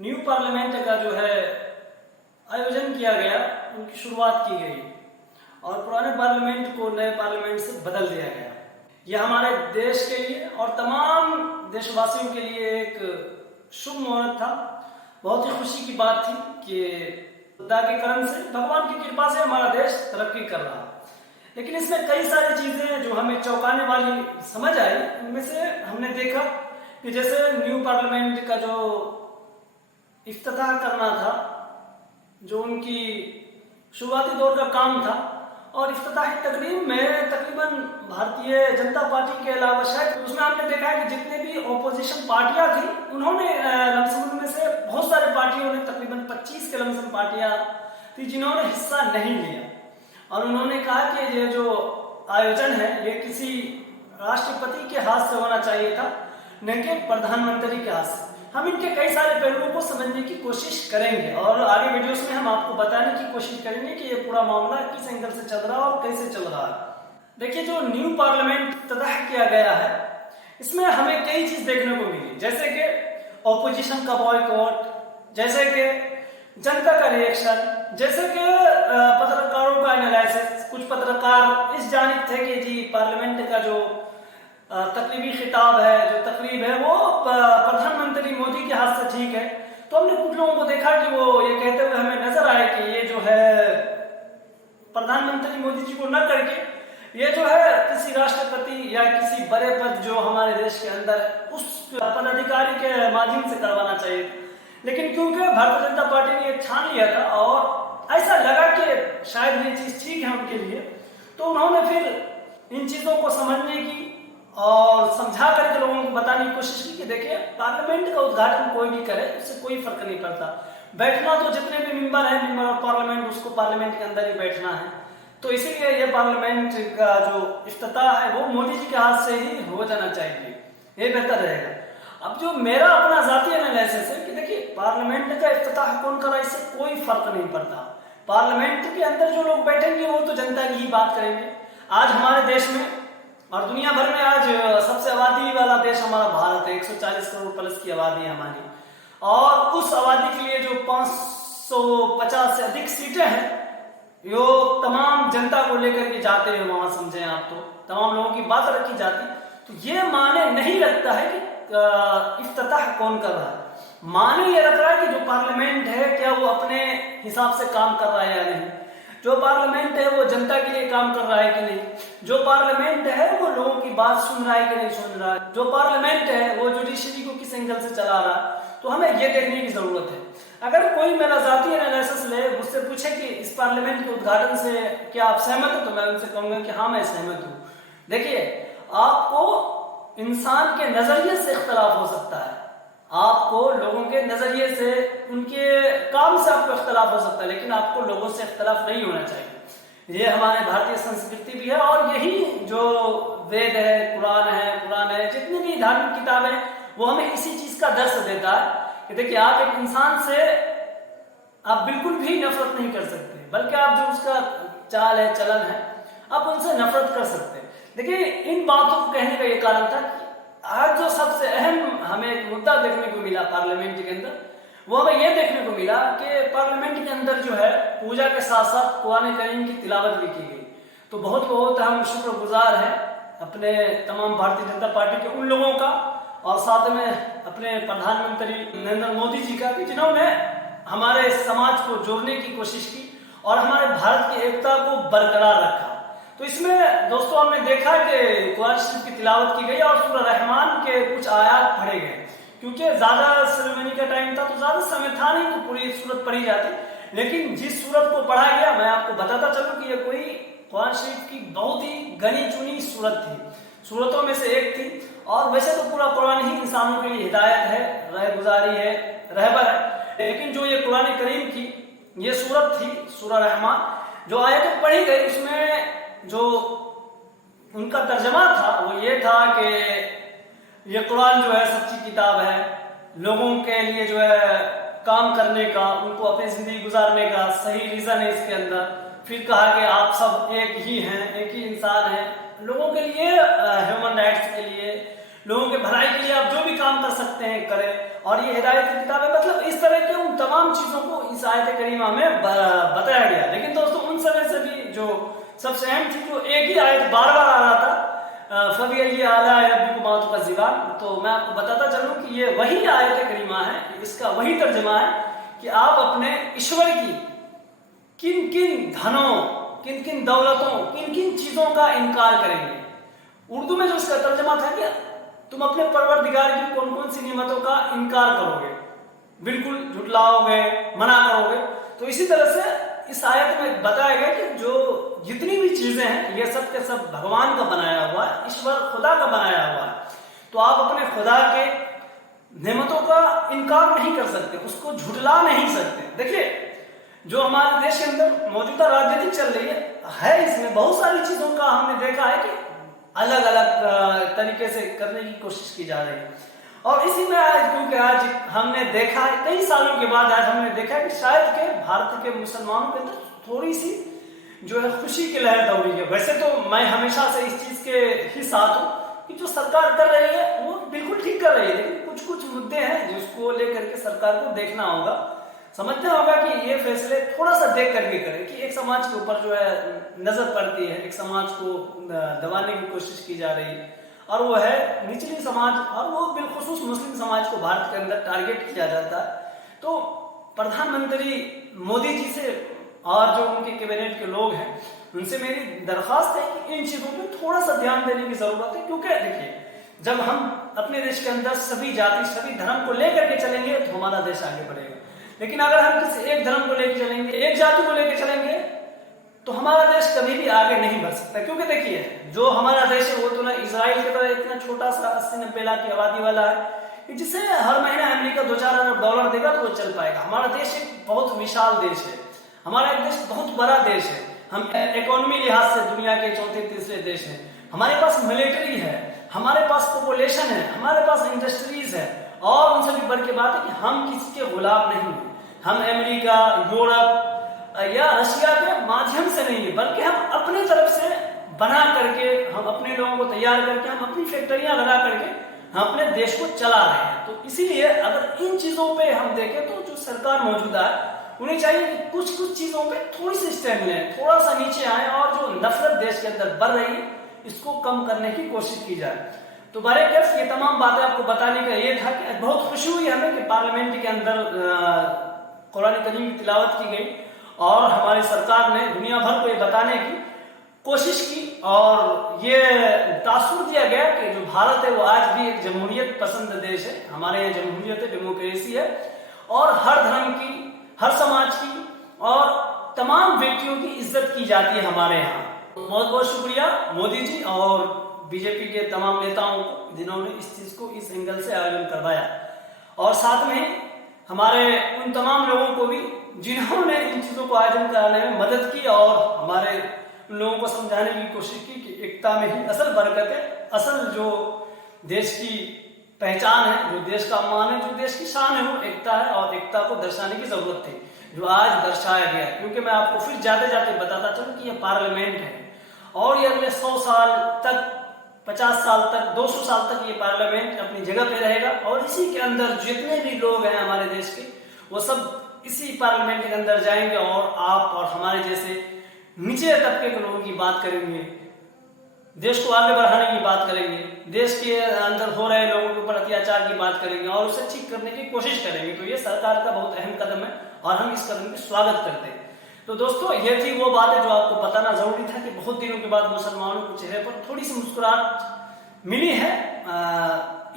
New parliament का जो है आयोजन किया गया, उनकी शुरुआत की गई और पुराने पार्लियामेंट को नए पार्लियामेंट से बदल दिया गया। यह हमारे देश के लिए और तमाम देशवासियों के लिए एक शुभ मुहूर्त था। बहुत ही खुशी की बात थी कि खुदा के करम से, भगवान की कृपा से हमारा देश तरक्की कर रहा। लेकिन इसमें कई सारी चीजें जो हमें चौंकाने वाली समझ आई। उनमें से हमने देखा कि जैसे न्यू पार्लियामेंट का जो इफ्तिताह करना था, जो उनकी शुरुआती दौर का काम था, और इफ्तिताही तकरीब में तकरीबन भारतीय जनता पार्टी के अलावा शायद उसमें हमने देखा है कि जितने भी ऑपोजिशन पार्टियां थी, उन्होंने लमसम में से बहुत सारे पार्टियों ने, तकरीबन 25 के लमसम पार्टियां थी जिन्होंने हिस्सा नहीं लिया। और उन्होंने कहा कि ये जो आयोजन है ये किसी राष्ट्रपति के हाथ से होना चाहिए था, न कि प्रधानमंत्री के हाथ से। हम इनके कई सारे पहलुओं को समझने की कोशिश करेंगे और आगे वीडियोस में हम आपको बताने की कोशिश करेंगे कि ये पूरा मामला किस एंगल से चल रहा है और कैसे चल रहा है। देखिए, जो न्यू पार्लियामेंट इफ्तिताह किया गया है, इसमें हमें कई चीज देखने को मिली, जैसे कि ऑपोजिशन का बॉयकॉट, जैसे कि जनता का रिएक्शन, जैसे कि पत्रकारों का एनालिसिस। कुछ पत्रकार इस जानिब थे कि जी पार्लियामेंट का जो तकरीबी खिताब है, जो तकरीब है, वो प्रधानमंत्री मोदी के हाथ से ठीक है। तो हमने कुछ लोगों को देखा कि वो ये कहते हुए हमें नजर आए कि ये जो है प्रधानमंत्री मोदी जी को न करके ये जो है किसी राष्ट्रपति या किसी बड़े पद जो हमारे देश के अंदर है उस पदाधिकारी के माध्यम से करवाना चाहिए। लेकिन क्योंकि भारतीय जनता पार्टी ने ये ठान लिया था और ऐसा लगा कि शायद ये चीज ठीक है उनके लिए, तो उन्होंने फिर इन चीजों को समझने की और समझा करके लोगों को बताने की कोशिश की कि देखिए, पार्लियामेंट का उद्घाटन कोई भी करे, उससे कोई फर्क नहीं पड़ता। बैठना तो जितने भी मेंबर है, मेंबर ऑफ पार्लियामेंट, उसको पार्लियामेंट के अंदर ही बैठना है। तो इसीलिए ये पार्लियामेंट का जो इफ्तिताह है वो मोदी जी के हाथ से ही हो जाना चाहिए, ये बेहतर रहेगा। अब जो मेरा अपना जाती एनालिसिस है कि देखिए, पार्लियामेंट का इफ्तिताह कौन कर रहा है, इससे कोई फर्क नहीं पड़ता। पार्लियामेंट के अंदर जो लोग बैठेंगे वो तो जनता की ही बात करेंगे। आज हमारे देश में और दुनिया भर में आज सबसे आबादी वाला देश हमारा भारत है। 140 करोड़ प्लस की आबादी है हमारी, और उस आबादी के लिए जो 550 से अधिक सीटें हैं, यो तमाम जनता को लेकर के जाते हैं वहां, समझें आप, तो तमाम लोगों की बात रखी जाती। तो ये माने नहीं रखता है कि इफ्तिताह कौन कर रहा है। माने ये रख रहा है कि जो पार्लियामेंट है क्या वो अपने हिसाब से काम कर रहा है या नहीं, जो पार्लियामेंट है वो जनता के लिए काम कर रहा है कि नहीं, जो पार्लियामेंट है वो लोगों की बात सुन रहा है कि नहीं सुन रहा है, जो पार्लियामेंट है वो जुडिशरी को किस एंगल से चला रहा है। तो हमें ये देखने की जरूरत है। अगर कोई मेरा जाती एनालिसिस ले, मुझसे पूछे कि इस पार्लियामेंट के उद्घाटन से क्या आप सहमत हो, तो मैं उनसे कहूंगा कि हाँ, मैं सहमत हूँ। देखिए, आपको इंसान के नजरिए से इख्तलाफ हो सकता है, आपको लोगों के नजरिए से, उनके काम से आपको इख्तलाफ हो सकता है, लेकिन आपको लोगों से इख्तलाफ नहीं होना चाहिए। ये हमारे भारतीय संस्कृति भी है और यही जो वेद है, कुरान है, जितनी भी धार्मिक किताबें हैं, वो हमें इसी चीज का दर्श देता है कि देखिए, आप एक इंसान से आप बिल्कुल भी नफरत नहीं कर सकते, बल्कि आप जो उसका चाल है, चलन है, आप उनसे नफरत कर सकते हैं। देखिए, इन बातों को कहने का ये कारण था कि आज जो सबसे अहम हमें एक मुद्दा देखने को मिला पार्लियामेंट के अंदर, वो हमें यह देखने को मिला कि पार्लियामेंट के अंदर जो है पूजा के साथ साथ कुरान करीम की तिलावत भी की गई। तो बहुत बहुत हम शुक्रगुजार हैं अपने तमाम भारतीय जनता पार्टी के उन लोगों का, और साथ में अपने प्रधानमंत्री नरेंद्र मोदी जी का भी, जिन्होंने हमारे समाज को जोड़ने की कोशिश की और हमारे भारत की एकता को बरकरार रखा। तो इसमें दोस्तों हमने देखा कि कुरान शरीफ की तिलावत की गई और सूरह रहमान के कुछ आयात पढ़े गए, क्योंकि ज्यादा सेरेमनी का टाइम था तो ज्यादा समय था नहीं तो पूरी सूरत पढ़ी जाती। लेकिन जिस सूरत को पढ़ा गया, मैं आपको बताता चलूं कि ये कोई कुरान शरीफ की बहुत ही गनी चुनी सूरत थी, सूरतों में से एक थी। और वैसे तो पूरा कुरान ही इंसानों के लिए हिदायत है, रहगुजारी है, रहबर है, लेकिन जो ये कुरान करीम की ये सूरत थी, सूरह रहमान, जो आयतें पढ़ी गई, उसमें जो उनका तर्जमा था वो ये था कि ये कुरान जो है सच्ची किताब है, लोगों के लिए जो है काम करने का, उनको अपनी जिंदगी गुजारने का सही रीजन है इसके अंदर। फिर कहा कि आप सब एक ही हैं, एक ही इंसान हैं, लोगों के लिए, ह्यूमन राइट्स के लिए, लोगों के भलाई के लिए आप जो भी काम कर सकते हैं करें। और ये हिदायत की किताब है, मतलब इस तरह के उन तमाम चीजों को इस आयत करीमा में बताया गया। लेकिन दोस्तों उन समय से भी जो सबसे अहम थी, जो एक ही आयत बार बार आ रहा था, फबी आला रब्बिकुमा तुकज़्ज़िबान, तो मैं आपको बताता चलूं कि ये वही आयत करीमा है, इसका वही तर्जमा है कि आप अपने ईश्वर की किन किन धनों, किन किन दौलतों, किन किन चीजों का इनकार करेंगे। उर्दू में जो इसका तर्जमा था कि तुम अपने परवरदिगार की कौन कौन सी नियमतों का इनकार करोगे, बिल्कुल झुटलाओगे, मना करोगे। तो इसी तरह से इस आयत में बताया गया कि जो जितनी भी चीजें हैं ये सब के सब भगवान का बनाया हुआ है, ईश्वर खुदा का बनाया हुआ है। तो आप अपने खुदा के नेमतों का इनकार नहीं कर सकते, उसको झुटला नहीं सकते। देखिए जो हमारे देश के अंदर मौजूदा राजनीति चल रही है इसमें बहुत सारी चीजों का हमने देखा है कि अलग अलग तरीके से करने की कोशिश की जा रही है। और इसी में आज, क्योंकि आज हमने देखा है, कई सालों के बाद आज हमने देखा है कि शायद के भारत के मुसलमानों के अंदर थोड़ी सी जो है खुशी की लहर दौड़ी है। वैसे तो मैं हमेशा से इस चीज के ही साथ हूँ कि जो सरकार कर रही है वो बिल्कुल ठीक कर रही है, लेकिन कुछ कुछ मुद्दे हैं जिसको लेकर के सरकार को देखना होगा, समझना होगा कि ये फैसले थोड़ा सा देख करके करें कि एक समाज के ऊपर जो है नजर पड़ती है, एक समाज को दबाने की कोशिश की जा रही है, और वो है निचली समाज, और वो बिलखुसूस मुस्लिम समाज को भारत के अंदर टारगेट किया जाता है। तो प्रधानमंत्री मोदी जी से और जो उनके कैबिनेट के लोग हैं उनसे मेरी दरख्वास्त है कि इन चीजों पर थोड़ा सा ध्यान देने की जरूरत है। क्योंकि देखिए जब हम अपने देश के अंदर सभी जाति सभी धर्म को लेकर के चलेंगे तो हमारा देश आगे बढ़ेगा, लेकिन अगर हम किसी एक धर्म को लेकर चलेंगे, एक जाति को लेकर चलेंगे, तो हमारा देश कभी भी आगे नहीं बढ़ सकता। क्योंकि देखिए जो हमारा देश है वो तो ना इजराइल की तरह इतना छोटा सा 80-90 लाख की आबादी वाला है कि जिसे हर महीने अमेरिका 2-4 अरब डॉलर देगा तो वो चल पाएगा। हमारा देश एक बहुत विशाल देश है, हमारा एक देश बहुत बड़ा देश है, हम इकोनॉमी लिहाज से दुनिया के चौथे-तीसरे देश हैं, हमारे पास मिलिट्री है, हमारे पास पॉपुलेशन है, हमारे पास इंडस्ट्रीज है, और उनसे भी बढ़ के बात है कि हम किसी के गुलाम नहीं हैं। हम अमेरिका, यूरोप या रशिया के माध्यम से नहीं है, बल्कि हम अपने तरफ से बना करके, हम अपने लोगों को तैयार करके, हम अपनी फैक्ट्रियां लगा करके हम अपने देश को चला रहे हैं। तो इसीलिए अगर इन चीजों पे हम देखें तो जो सरकार मौजूदा है उन्हें चाहिए कि कुछ कुछ चीजों पे थोड़ी सी स्टैंड लें, थोड़ा सा नीचे आए, और जो नफरत देश के अंदर बढ़ रही है इसको कम करने की कोशिश की जाए। तो बारीक ये तमाम बातें आपको बताने का ये था कि बहुत खुशी हुई हमें कि पार्लियामेंट के अंदर कुरान करीम की तिलावत की गई और हमारी सरकार ने दुनिया भर को ये बताने की कोशिश की, और ये तासुर दिया गया कि जो भारत है वो आज भी एक जमहूरियत पसंद देश है। हमारे यहाँ जमहूरियत है, डेमोक्रेसी है, और हर धर्म की, हर समाज की और तमाम व्यक्तियों की इज्जत की जाती है हमारे यहाँ। बहुत बहुत शुक्रिया मोदी जी और बीजेपी के तमाम नेताओं को जिन्होंने इस चीज को इस एंगल से आयोजन करवाया, और साथ में हमारे उन तमाम लोगों को भी जिन्होंने इन चीजों को आयोजन कराने में मदद की और हमारे उन लोगों को समझाने की कोशिश की कि एकता में ही असल बरकत है, असल जो देश की पहचान है, जो देश का मान है, जो देश की शान है, वो एकता है, और एकता को दर्शाने की जरूरत थी जो आज दर्शाया गया। क्योंकि मैं आपको फिर जाते जाते बताता चलूं कि ये पार्लियामेंट है और ये अगले 100 साल तक, 50 साल तक, 200 साल तक ये पार्लियामेंट अपनी जगह पे रहेगा, और इसी के अंदर जितने भी लोग हैं हमारे देश के वो सब इसी पार्लियामेंट के अंदर जाएंगे, और आप और हमारे जैसे नीचे तबके के लोगों की बात करेंगे, देश को आगे बढ़ाने की बात करेंगे, देश के अंदर हो रहे लोगों के ऊपर अत्याचार की बात करेंगे और उसे ठीक करने की कोशिश करेंगे। तो ये सरकार का बहुत अहम कदम है और हम इस कदम का स्वागत करते हैं। तो दोस्तों ये थी वो बातें जो आपको बताना जरूरी था कि बहुत दिनों के बाद मुसलमानों के चेहरे पर थोड़ी सी मुस्कुराहट मिली है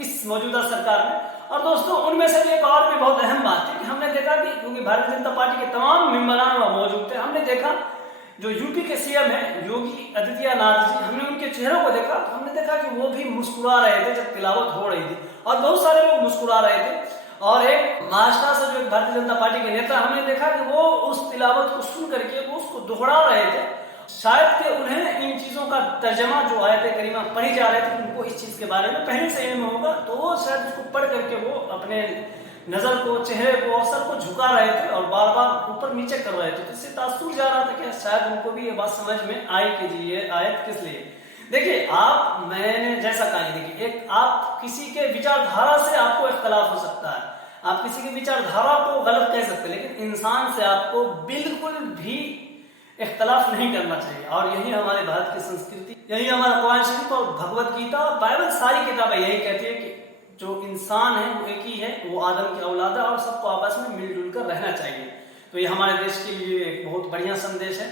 इस मौजूदा सरकार में। और दोस्तों उनमें से भी एक और भी बहुत अहम बात है कि हमने देखा कि क्योंकि भारतीय जनता पार्टी के तमाम मेंबरान वहां मौजूद थे, हमने देखा जो यूपी के सीएम है योगी आदित्यनाथ जी, हमने उनके चेहरों को देखा तो हमने देखा कि वो भी मुस्कुरा रहे थे जब तिलावत हो रही थी, और बहुत सारे लोग मुस्कुरा रहे थे। और एक महाराष्ट्र से जो भारतीय जनता पार्टी के नेता, हमने देखा कि वो उस तिलावत को सुन करके वो उसको दोहरा रहे थे। शायद कि उन्हें इन चीजों का तर्जमा जो आयत करीमा पढ़ी जा रहे थे, उनको इस चीज के बारे में पहले से इल्म होगा, तो वो शायद उसको पढ़ करके वो अपने नजर को, चेहरे को, सर को झुका रहे थे और बार बार ऊपर नीचे कर रहे थे। तो इससे तासुर जा रहा था कि शायद उनको भी ये बात समझ में आई कि जी ये आयत किस लिए। देखिए आप, मैंने जैसा कहा, देखिए एक आप किसी के विचारधारा से आपको इख्तलाफ हो सकता है, आप किसी की विचारधारा को गलत कह सकते हैं, लेकिन इंसान से आपको बिल्कुल भी इख्तलाफ नहीं करना चाहिए। और यही हमारे भारत की संस्कृति, यही हमारा कुरान शरीफ और भगवत गीता और बाइबल, सारी किताबें यही कहती है कि जो इंसान है वो एक ही है, वो आदम की औलाद है और सबको आपस में मिलजुल कर रहना चाहिए। तो ये हमारे देश के लिए एक बहुत बढ़िया संदेश है।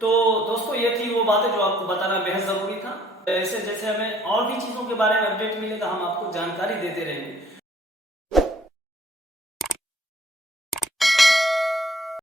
तो दोस्तों ये थी वो बातें जो आपको बताना बेहद जरूरी था। ऐसे जैसे हमें और भी चीजों के बारे में अपडेट मिलेगा, हम आपको जानकारी देते रहेंगे।